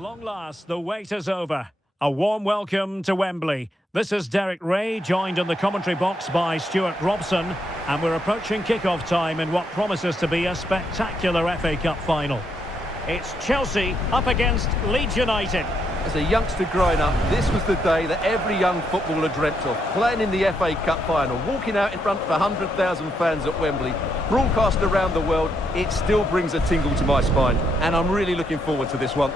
long last, the wait is over. A warm welcome to Wembley. This is Derek Ray, joined in the commentary box by Stuart Robson, and we're approaching kick-off time in what promises to be a spectacular FA Cup final. It's Chelsea up against Leeds United. As a youngster growing up, this was the day that every young footballer dreamt of. Playing in the FA Cup final, walking out in front of 100,000 fans at Wembley, broadcast around the world, it still brings a tingle to my spine. And I'm really looking forward to this one.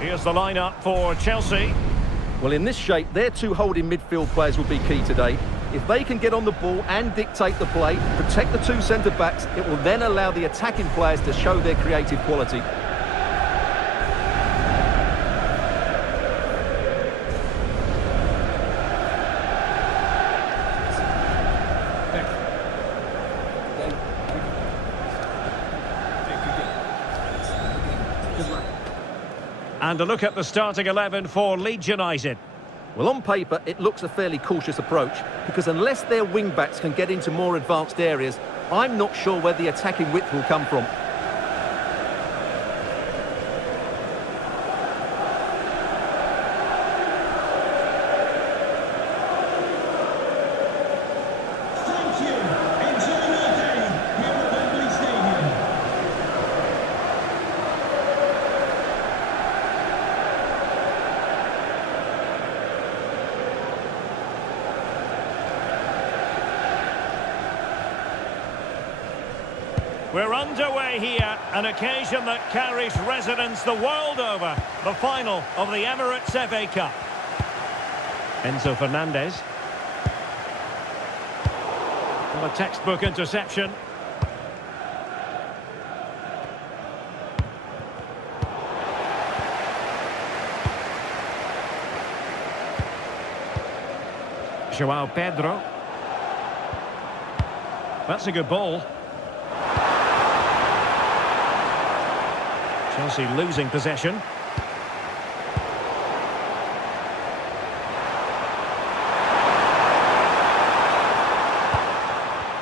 Here's the lineup for Chelsea. Well, in this shape, their two holding midfield players will be key today. If they can get on the ball and dictate the play, protect the two centre-backs, it will then allow the attacking players to show their creative quality. And a look at the starting 11 for Leeds United. Well, on paper, it looks a fairly cautious approach, because unless their wing-backs can get into more advanced areas, I'm not sure where the attacking width will come from. Thank you. Enjoy your day here at Wembley Stadium. We're underway here, an occasion that carries resonance the world over. The final of the Emirates FA Cup. Enzo Fernandez. Well, a textbook interception. Joao Pedro. That's a good ball. Chelsea losing possession.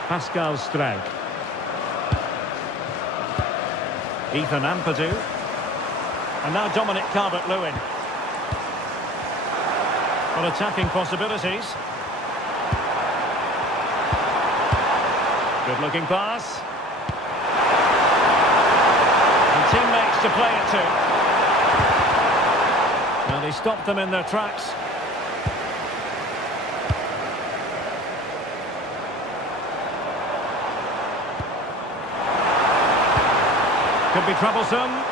Pascal Struijk. Ethan Ampadu. And now Dominic Calvert Lewin. Well, attacking possibilities. Good looking pass. Teammates to play it to. Well, he stopped them in their tracks. Could be troublesome.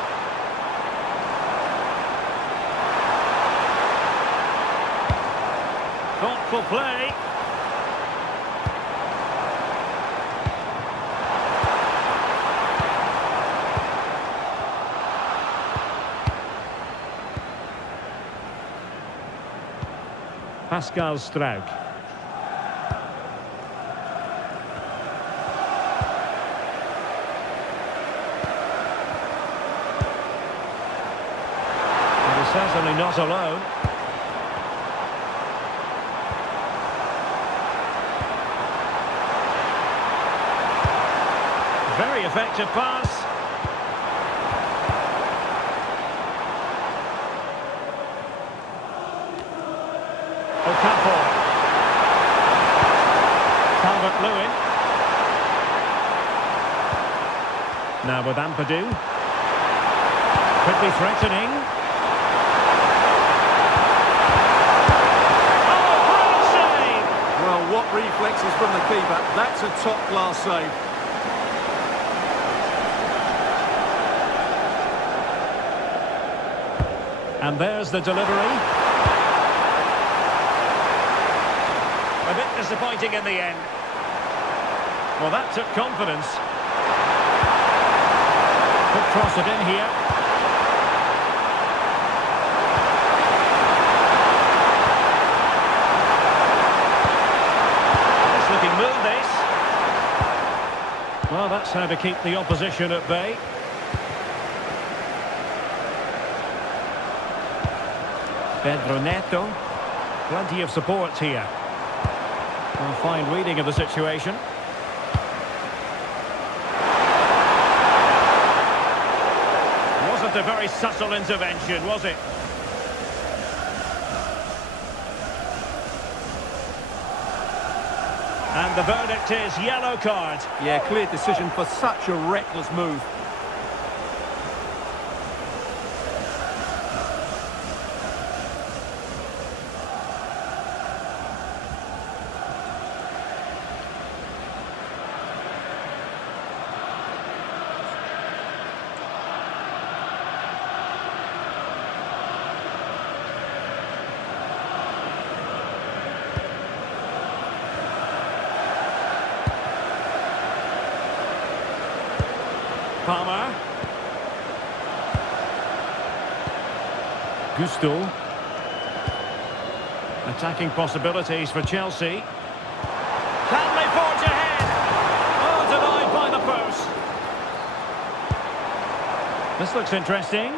Thoughtful play. Pascal Struijk. And he's certainly not alone. Very effective pass. Calvert Lewin. Now with Ampadu. Could be threatening. Oh, great save! Well, what reflexes from the keeper. That's a top-class save. And there's the delivery. A bit disappointing in the end. Well, that took confidence. Could cross it in here. Nice looking move, this. Well, that's how to keep the opposition at bay. Pedro Neto. Plenty of support here. A fine reading of the situation. Wasn't a very subtle intervention, was it? And the verdict is yellow card. Yeah, clear decision for such a reckless move. Palmer. Gusto. Attacking possibilities for Chelsea. Can they forge ahead? Oh, denied by the post. This looks interesting.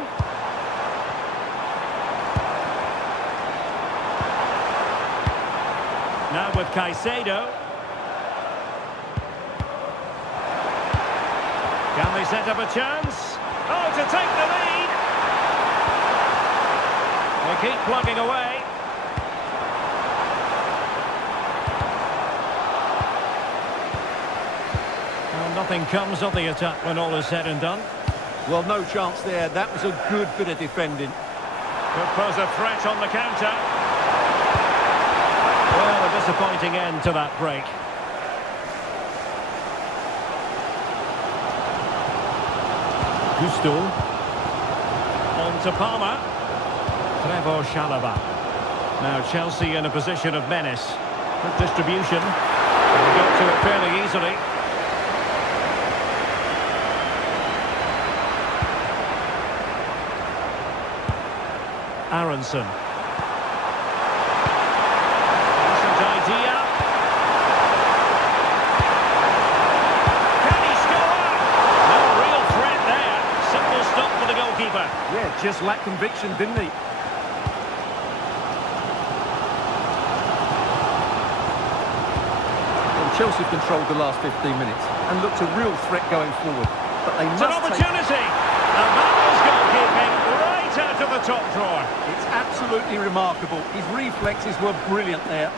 Now with Caicedo. Can they set up a chance? Oh, to take the lead! They keep plugging away. Well, nothing comes of the attack when all is said and done. Well, no chance there. That was a good bit of defending. Could pose a threat on the counter. Well, a disappointing end to that break. Gusto. On to Palmer. Trevoh Chalobah. Now Chelsea in a position of menace. Good distribution. They got to it fairly easily. Aronson. Decent idea. Can he score? No real threat there. Simple stop for the goalkeeper. Yeah, just lacked conviction, didn't he? And Chelsea controlled the last 15 minutes and looked a real threat going forward. But they It's must an opportunity. And that was goalkeeping right out of the top drawer. It's absolutely remarkable. His reflexes were brilliant there.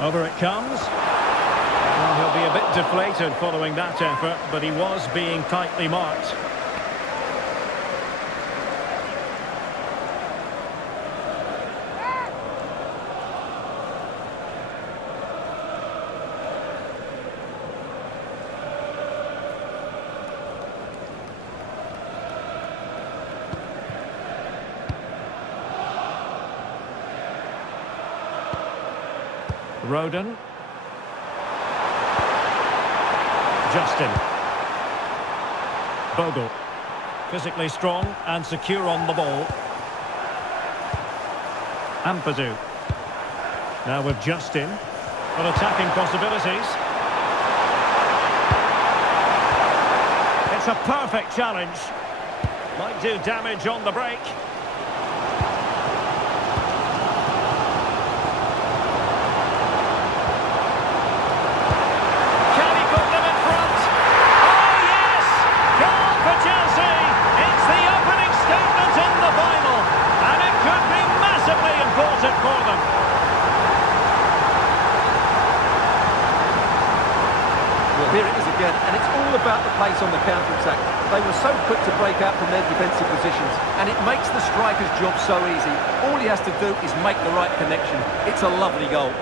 Over it comes. Well, he'll be a bit deflated following that effort, but he was being tightly marked. Roden. Justin. Bogle. Physically strong and secure on the ball. Ampadu. Now with Justin. For attacking possibilities. It's a perfect challenge. Might do damage on the break. Here it is again, and it's all about the pace on the counter-attack. They were so quick to break out from their defensive positions, and it makes the striker's job so easy. All he has to do is make the right connection. It's a lovely goal.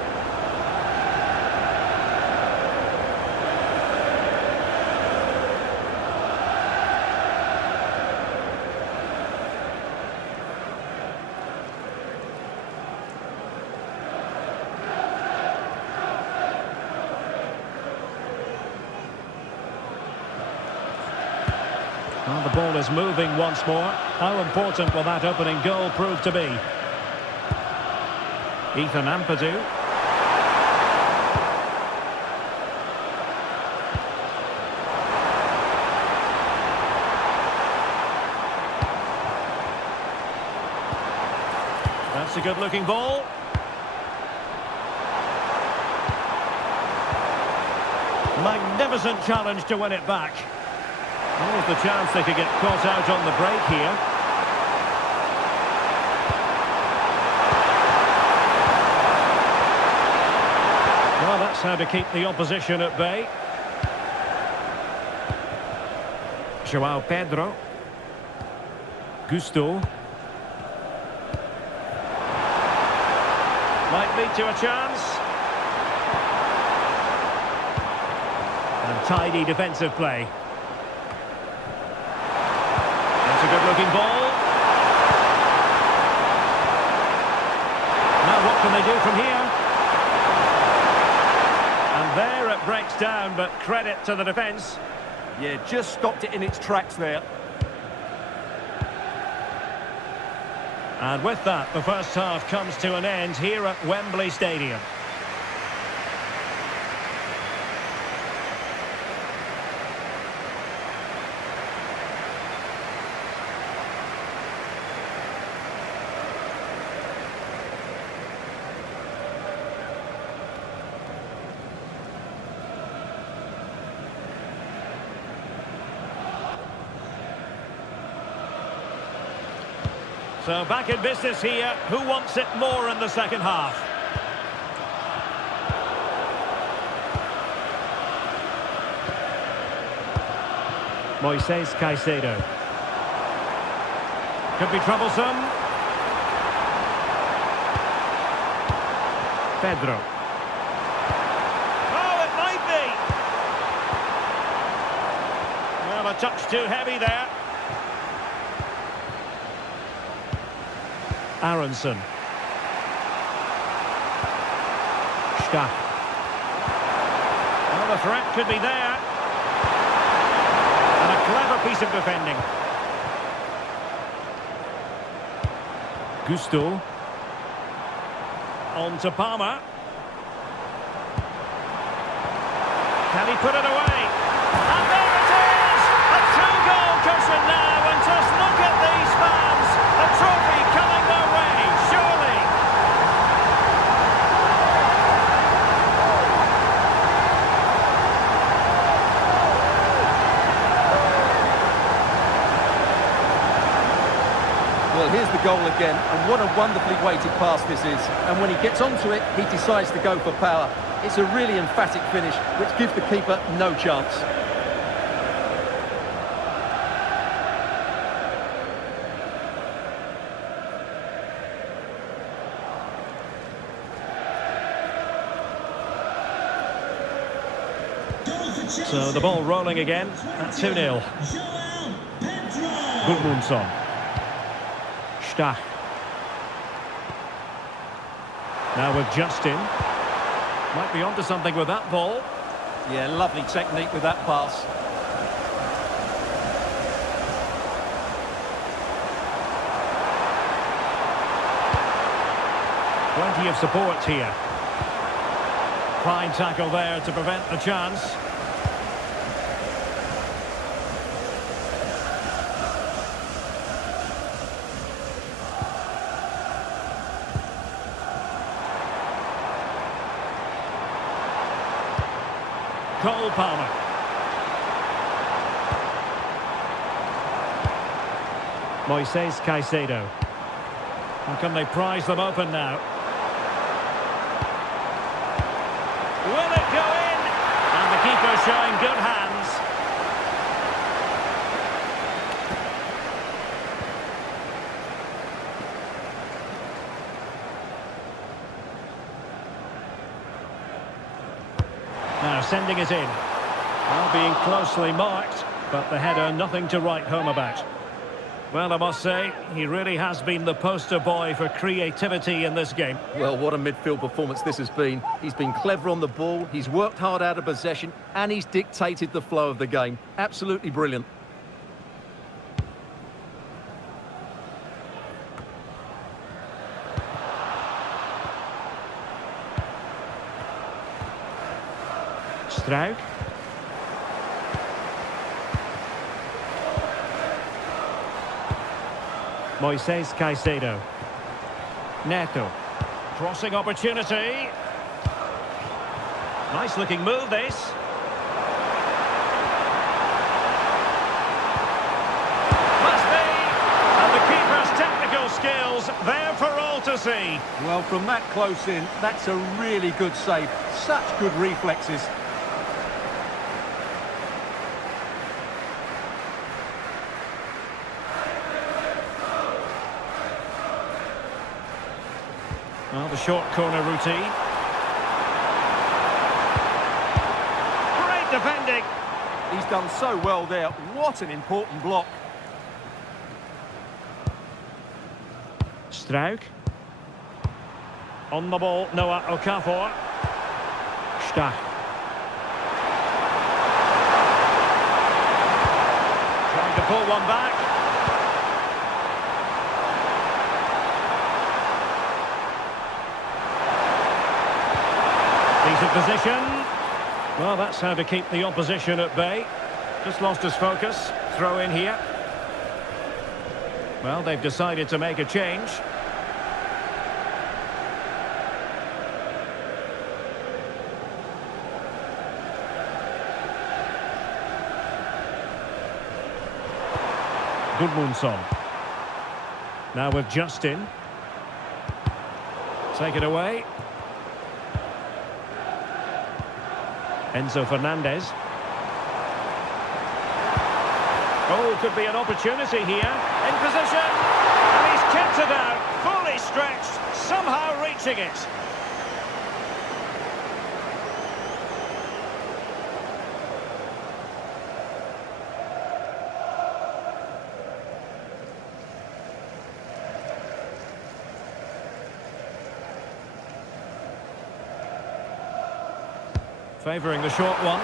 Well, the ball is moving once more. How important will that opening goal prove to be? Ethan Ampadu. That's a good-looking ball. Magnificent challenge to win it back. There's the chance they could get caught out on the break here. Well, that's how to keep the opposition at bay. Joao Pedro. Gusto. Might lead to a chance. And tidy defensive play. That's a good-looking ball. Now what can they do from here? And there it breaks down, but credit to the defence. Yeah, just stopped it in its tracks there. And with that, the first half comes to an end here at Wembley Stadium. So back in business here. Who wants it more in the second half? Moises Caicedo. Could be troublesome. Pedro. Oh, it might be. Well, a touch too heavy there. Aronson. Stach. Well, the threat could be there. And a clever piece of defending. Gusto. On to Palmer. Can he put it away? And there it is! A two-goal cushion now, and just look at these fans. A trophy coming their way, surely. Well, here's the goal again, and what a wonderfully weighted pass this is. And when he gets onto it, he decides to go for power. It's a really emphatic finish, which gives the keeper no chance. So the ball rolling again at 2-0. Joao Pedro. Gudmundsson. Stach. Now with Justin. Might be onto something with that ball. Yeah, lovely technique with that pass. Plenty of support here. Fine tackle there to prevent the chance. Cole Palmer. Moises Caicedo. How can they prise them open now? Will it go in? And the keeper showing good hands. Now sending it in. Well, being closely marked, but the header nothing to write home about. Well, I must say, he really has been the poster boy for creativity in this game. Well, what a midfield performance this has been. He's been clever on the ball, he's worked hard out of possession, and he's dictated the flow of the game. Absolutely brilliant. Struik. Moises Caicedo. Neto. Crossing opportunity. Nice looking move this. Must be. And the keeper's technical skills there for all to see. Well, from that close in, that's a really good save. Such good reflexes. Well, the short corner routine. Great defending. He's done so well there. What an important block. Struik. On the ball, Noah Okafor. Stach. Trying to pull one back. Decent position. Well, that's how to keep the opposition at bay. Just lost his focus. Throw in here. Well, they've decided to make a change. Gudmundsson. Now with Justin. Take it away. Enzo Fernandez. Oh, could be an opportunity here. In position. And he's kept it out. Fully stretched. Somehow reaching it. Favouring the short one.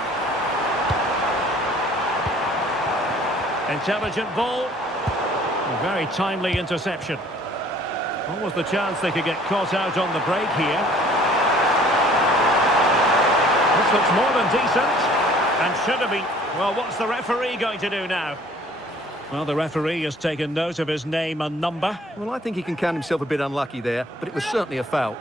Intelligent ball. A very timely interception. What was the chance they could get caught out on the break here? This looks more than decent. And should have been. Well, what's the referee going to do now? Well, the referee has taken note of his name and number. Well, I think he can count himself a bit unlucky there, but it was certainly a foul.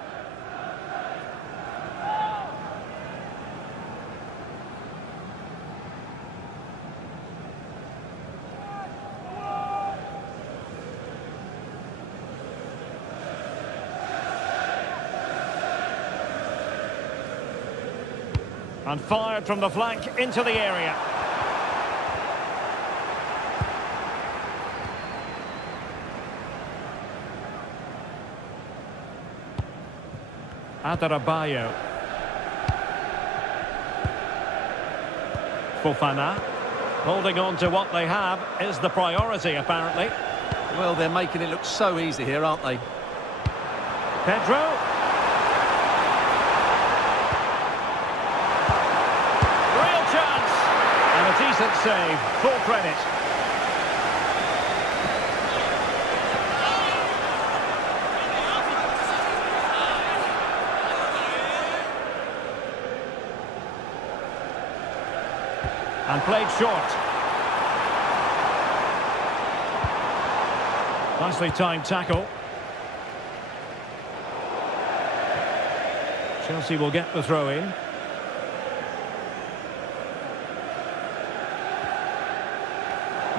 And fired from the flank into the area. Adarabioyo. Fofana. Holding on to what they have is the priority, apparently. Well, they're making it look so easy here, aren't they? Pedro. A decent save, full credit. And played short. Nicely timed tackle. Chelsea will get the throw in.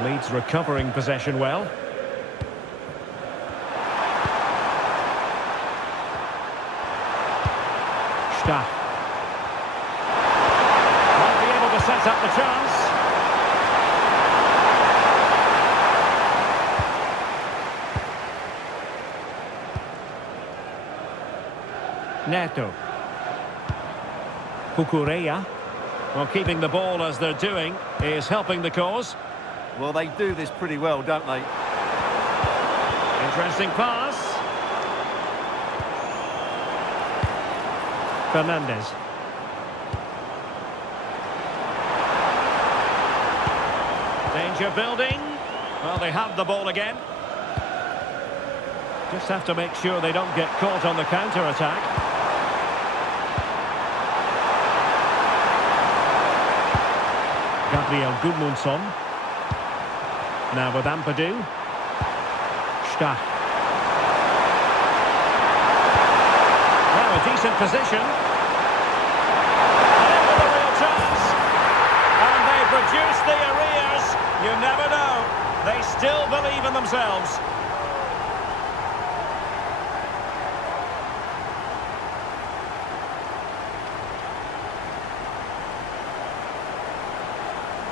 Leeds recovering possession well. Stach. Might be able to set up the chance. Neto. Cucurella. Well, keeping the ball as they're doing is helping the cause. Well, they do this pretty well, don't they? Interesting pass. Fernandez. Danger building. Well, they have the ball again. Just have to make sure they don't get caught on the counter-attack. Gabriel Gudmundsson. Now with Ampadu. Stach. Now a decent position. And in with a real chance. And they've reduced the arrears. You never know. They still believe in themselves.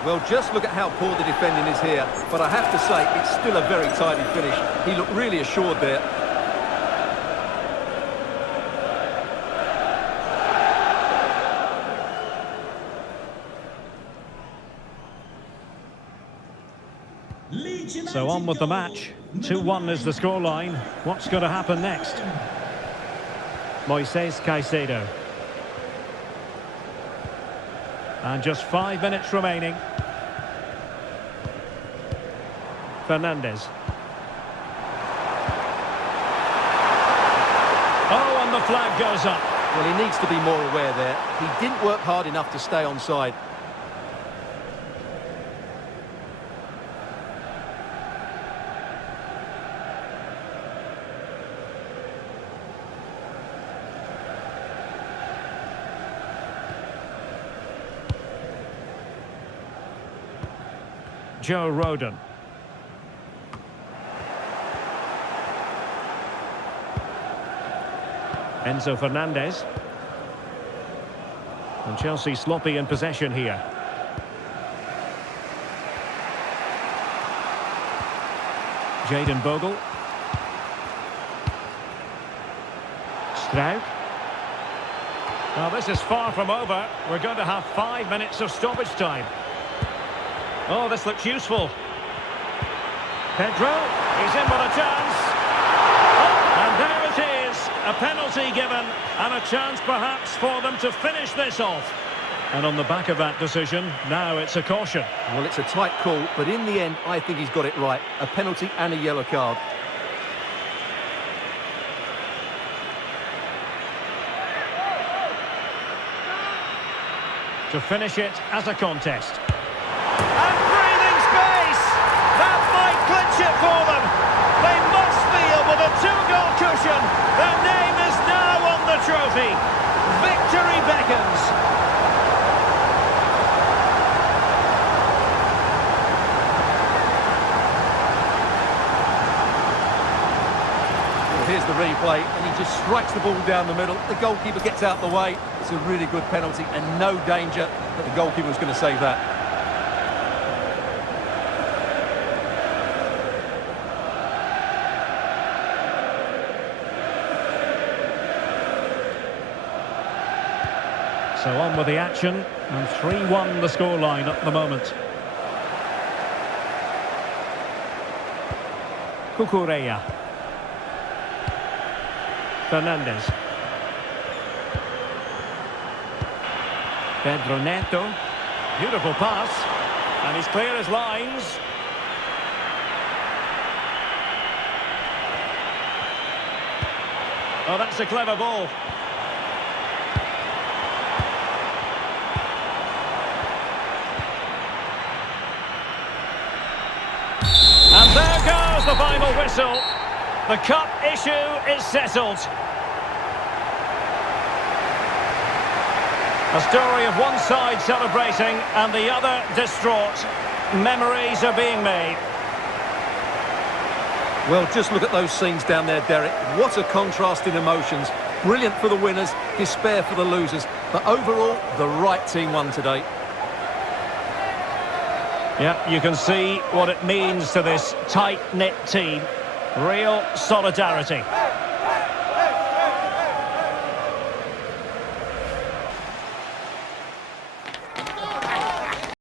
Well, just look at how poor the defending is here. But I have to say, it's still a very tidy finish. He looked really assured there. So on with the match. 2-1 is the scoreline. What's going to happen next? Moises Caicedo. And just 5 minutes remaining. Fernandes. Oh, and the flag goes up. Well, he needs to be more aware there. He didn't work hard enough to stay onside. Joe Rodon. Enzo Fernandez. And Chelsea sloppy in possession here. Jayden Bogle. Struijk. Now this is far from over. We're going to have 5 minutes of stoppage time. Oh, this looks useful. Pedro, he's in with a chance. Oh, and there it is. A penalty given and a chance perhaps for them to finish this off. And on the back of that decision, now it's a caution. Well, it's a tight call, but in the end, I think he's got it right. A penalty and a yellow card. To finish it as a contest. And breathing space! That might clinch it for them. They must feel with a 2-goal cushion. Their name is now on the trophy. Victory beckons. Well, here's the replay, and he just strikes the ball down the middle. The goalkeeper gets out the way. It's a really good penalty and no danger that the goalkeeper was going to save that. So on with the action, and 3-1 the scoreline at the moment. Cucurella. Fernandes. Pedro Neto. Beautiful pass, and he's clear as lines. Oh, that's a clever ball. And there goes the final whistle. The cup issue is settled. A story of one side celebrating and the other distraught. Memories are being made. Well, just look at those scenes down there, Derek. What a contrast in emotions. Brilliant for the winners, despair for the losers. But overall, the right team won today. Yeah, you can see what it means to this tight-knit team. Real solidarity.